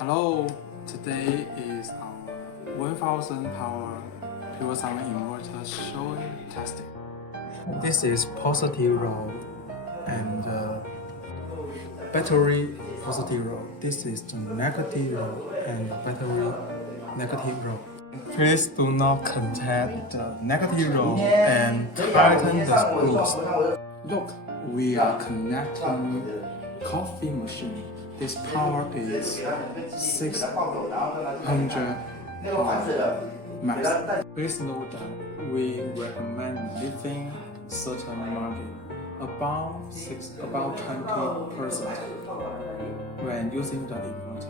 Hello, today is our 1000 power pure sine inverter showing testing. This is positive row and battery positive row. This is the negative row and battery negative row. Please do not contact the negative row and tighten the screws. Look, we are connecting coffee machine. This power is 600 max. Please note that we recommend leaving certain margin about 20% when using the inverter.